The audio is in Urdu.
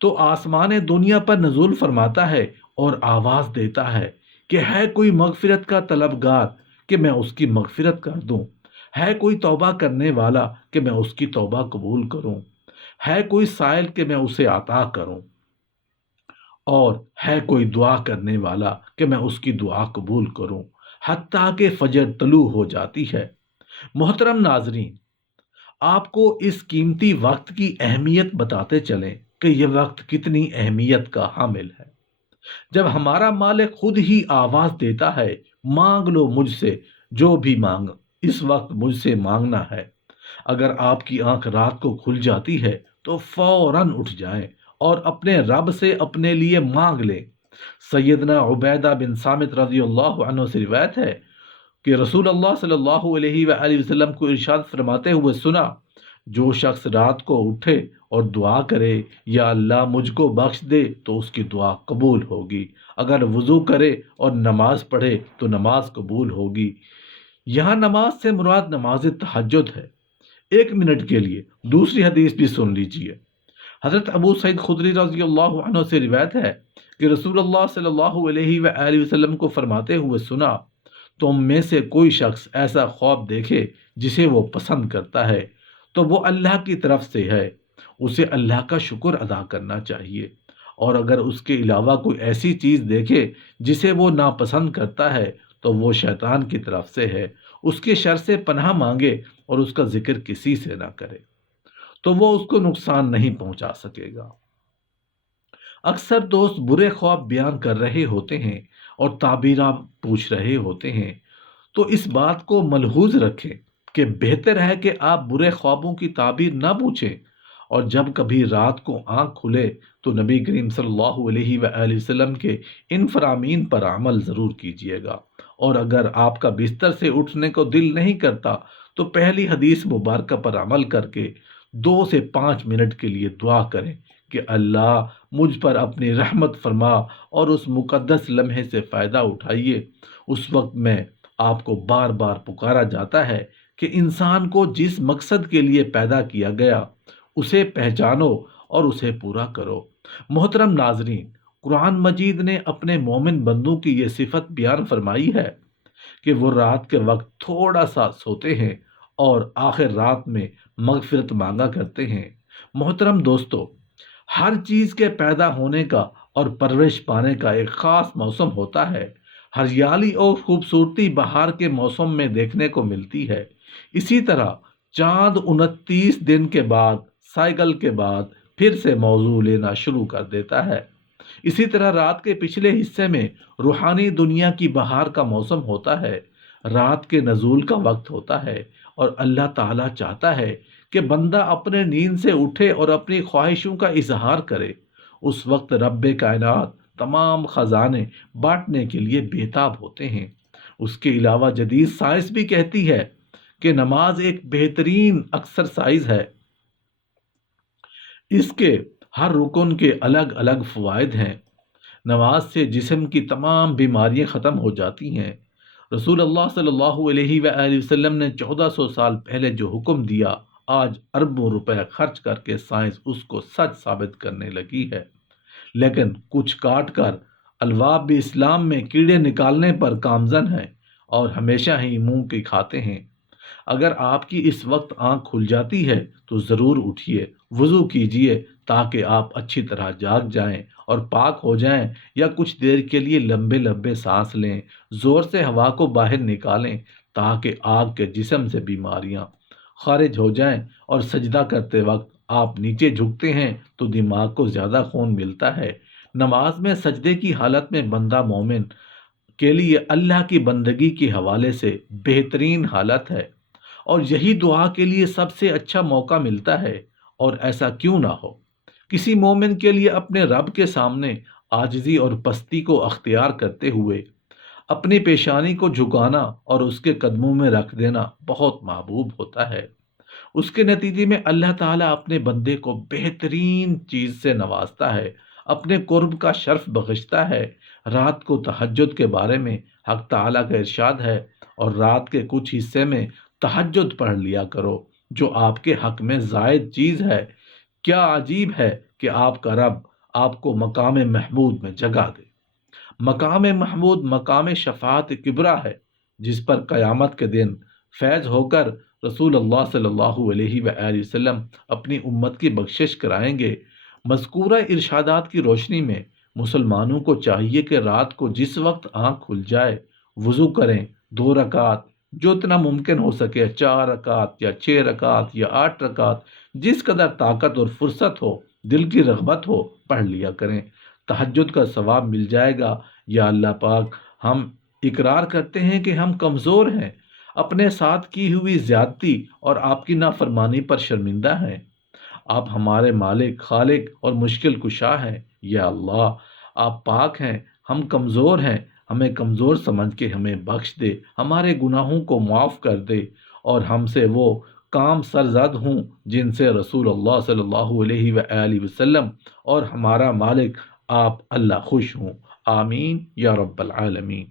تو آسمان دنیا پر نزول فرماتا ہے اور آواز دیتا ہے کہ ہے کوئی مغفرت کا طلبگار کہ میں اس کی مغفرت کر دوں، ہے کوئی توبہ کرنے والا کہ میں اس کی توبہ قبول کروں، ہے کوئی سائل کہ میں اسے عطا کروں، اور ہے کوئی دعا کرنے والا کہ میں اس کی دعا قبول کروں، حتیٰ کہ فجر طلوع ہو جاتی ہے۔ محترم ناظرین، آپ کو اس قیمتی وقت کی اہمیت بتاتے چلیں کہ یہ وقت کتنی اہمیت کا حامل ہے۔ جب ہمارا مالک خود ہی آواز دیتا ہے، مانگ لو مجھ سے جو بھی مانگ، اس وقت مجھ سے مانگنا ہے۔ اگر آپ کی آنکھ رات کو کھل جاتی ہے تو فوراً اٹھ جائیں اور اپنے رب سے اپنے لیے مانگ لیں۔ سیدنا عبیدہ بن سامت رضی اللہ عنہ سے روایت ہے کہ رسول اللہ صلی اللہ علیہ وآلہ وسلم کو ارشاد فرماتے ہوئے سنا، جو شخص رات کو اٹھے اور دعا کرے یا اللہ مجھ کو بخش دے تو اس کی دعا قبول ہوگی، اگر وضو کرے اور نماز پڑھے تو نماز قبول ہوگی۔ یہاں نماز سے مراد نماز تہجد ہے۔ ایک منٹ کے لیے دوسری حدیث بھی سن لیجئے۔ حضرت ابو سعید خدری رضی اللہ عنہ سے روایت ہے کہ رسول اللہ صلی اللہ علیہ وآلہ وسلم کو فرماتے ہوئے سنا، تم میں سے کوئی شخص ایسا خواب دیکھے جسے وہ پسند کرتا ہے تو وہ اللہ کی طرف سے ہے، اسے اللہ کا شکر ادا کرنا چاہیے، اور اگر اس کے علاوہ کوئی ایسی چیز دیکھے جسے وہ ناپسند کرتا ہے تو وہ شیطان کی طرف سے ہے، اس کے شر سے پناہ مانگے اور اس کا ذکر کسی سے نہ کرے تو وہ اس کو نقصان نہیں پہنچا سکے گا۔ اکثر دوست برے خواب بیان کر رہے ہوتے ہیں اور تعبیرات پوچھ رہے ہوتے ہیں، تو اس بات کو ملحوظ رکھیں کہ بہتر ہے کہ آپ برے خوابوں کی تعبیر نہ پوچھیں، اور جب کبھی رات کو آنکھ کھلے تو نبی کریم صلی اللہ علیہ وآلہ وسلم کے ان فرامین پر عمل ضرور کیجیے گا، اور اگر آپ کا بستر سے اٹھنے کو دل نہیں کرتا تو پہلی حدیث مبارکہ پر عمل کر کے 2 سے 5 منٹ کے لیے دعا کریں کہ اللہ مجھ پر اپنی رحمت فرما اور اس مقدس لمحے سے فائدہ اٹھائیے۔ اس وقت میں آپ کو بار بار پکارا جاتا ہے کہ انسان کو جس مقصد کے لیے پیدا کیا گیا اسے پہچانو اور اسے پورا کرو۔ محترم ناظرین، قرآن مجید نے اپنے مومن بندوں کی یہ صفت بیان فرمائی ہے کہ وہ رات کے وقت تھوڑا سا سوتے ہیں اور آخر رات میں مغفرت مانگا کرتے ہیں۔ محترم دوستو، ہر چیز کے پیدا ہونے کا اور پرورش پانے کا ایک خاص موسم ہوتا ہے۔ ہریالی اور خوبصورتی بہار کے موسم میں دیکھنے کو ملتی ہے۔ اسی طرح چاند 29 دن کے بعد سائیکل کے بعد پھر سے موضوع لینا شروع کر دیتا ہے۔ اسی طرح رات کے پچھلے حصے میں روحانی دنیا کی بہار کا موسم ہوتا ہے، رات کے نزول کا وقت ہوتا ہے، اور اللہ تعالیٰ چاہتا ہے کہ بندہ اپنے نیند سے اٹھے اور اپنی خواہشوں کا اظہار کرے۔ اس وقت رب کائنات تمام خزانے بانٹنے کے لیے بےتاب ہوتے ہیں۔ اس کے علاوہ جدید سائنس بھی کہتی ہے کہ نماز ایک بہترین ایکسرسائز ہے۔ اس کے ہر رکن کے الگ الگ فوائد ہیں۔ نماز سے جسم کی تمام بیماریاں ختم ہو جاتی ہیں۔ رسول اللہ صلی اللہ علیہ وآلہ وسلم نے 1400 سال پہلے جو حکم دیا، آج اربوں روپے خرچ کر کے سائنس اس کو سچ ثابت کرنے لگی ہے، لیکن کچھ کاٹ کر الواب بھی اسلام میں کیڑے نکالنے پر کامزن ہیں اور ہمیشہ ہی منہ کی کھاتے ہیں۔ اگر آپ کی اس وقت آنکھ کھل جاتی ہے تو ضرور اٹھیے، وضو کیجیے تاکہ آپ اچھی طرح جاگ جائیں اور پاک ہو جائیں، یا کچھ دیر کے لیے لمبے لمبے سانس لیں، زور سے ہوا کو باہر نکالیں تاکہ آگ کے جسم سے بیماریاں خارج ہو جائیں، اور سجدہ کرتے وقت آپ نیچے جھکتے ہیں تو دماغ کو زیادہ خون ملتا ہے۔ نماز میں سجدے کی حالت میں بندہ مومن کے لیے اللہ کی بندگی کے حوالے سے بہترین حالت ہے، اور یہی دعا کے لیے سب سے اچھا موقع ملتا ہے، اور ایسا کیوں نہ ہو۔ کسی مومن کے لیے اپنے رب کے سامنے عاجزی اور پستی کو اختیار کرتے ہوئے اپنی پیشانی کو جھکانا اور اس کے قدموں میں رکھ دینا بہت محبوب ہوتا ہے۔ اس کے نتیجے میں اللہ تعالیٰ اپنے بندے کو بہترین چیز سے نوازتا ہے، اپنے قرب کا شرف بخشتا ہے۔ رات کو تہجد کے بارے میں حق تعالیٰ کا ارشاد ہے، اور رات کے کچھ حصے میں تہجد پڑھ لیا کرو جو آپ کے حق میں زائد چیز ہے۔ کیا عجیب ہے کہ آپ کا رب آپ کو مقام محمود میں جگہ دے۔ مقام محمود مقام شفاعت کبریٰ ہے، جس پر قیامت کے دن فیض ہو کر رسول اللہ صلی اللہ علیہ وآلہ وسلم اپنی امت کی بخشش کرائیں گے۔ مذکورہ ارشادات کی روشنی میں مسلمانوں کو چاہیے کہ رات کو جس وقت آنکھ کھل جائے وضو کریں، 2 رکعت جو اتنا ممکن ہو سکے، 4 رکعت یا 6 رکعت یا 8 رکعت، جس قدر طاقت اور فرصت ہو، دل کی رغبت ہو، پڑھ لیا کریں، تہجد کا ثواب مل جائے گا۔ یا اللہ پاک، ہم اقرار کرتے ہیں کہ ہم کمزور ہیں، اپنے ساتھ کی ہوئی زیادتی اور آپ کی نافرمانی پر شرمندہ ہیں۔ آپ ہمارے مالک، خالق اور مشکل کشا ہیں۔ یا اللہ، آپ پاک ہیں، ہم کمزور ہیں، ہمیں کمزور سمجھ کے ہمیں بخش دے، ہمارے گناہوں کو معاف کر دے، اور ہم سے وہ کام سرزد ہوں جن سے رسول اللہ صلی اللہ علیہ وآلہ وسلم اور ہمارا مالک آپ اللہ خوش ہوں۔ آمین یا رب العالمین۔